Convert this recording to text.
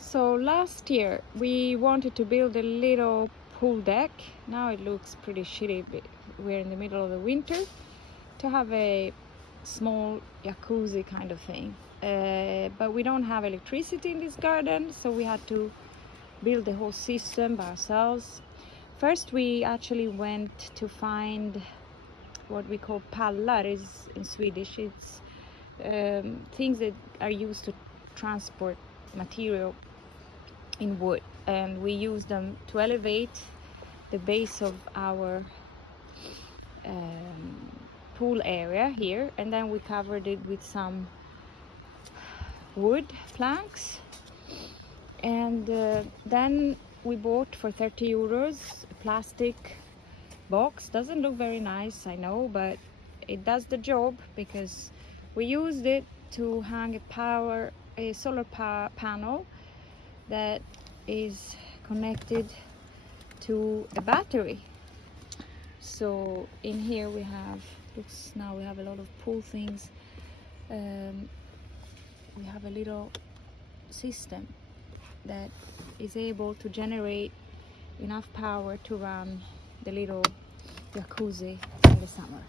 So last year we wanted to build a little pool deck. Now it looks pretty shitty, but we're in the middle of the winter, to have a small jacuzzi kind of thing. But we don't have electricity in this garden, so we had to build the whole system by ourselves. First we actually went to find what we call pallar is in Swedish. It's things that are used to transport material in wood, and we use them to elevate the base of our pool area here, and then we covered it with some wood planks, and then we bought for 30 euros a plastic box. Doesn't look very nice, I know, but it does the job because we used it to hang a solar panel that is connected to a battery. So in here we have, now we have a lot of pool things. We have a little system that is able to generate enough power to run the little jacuzzi in the summer.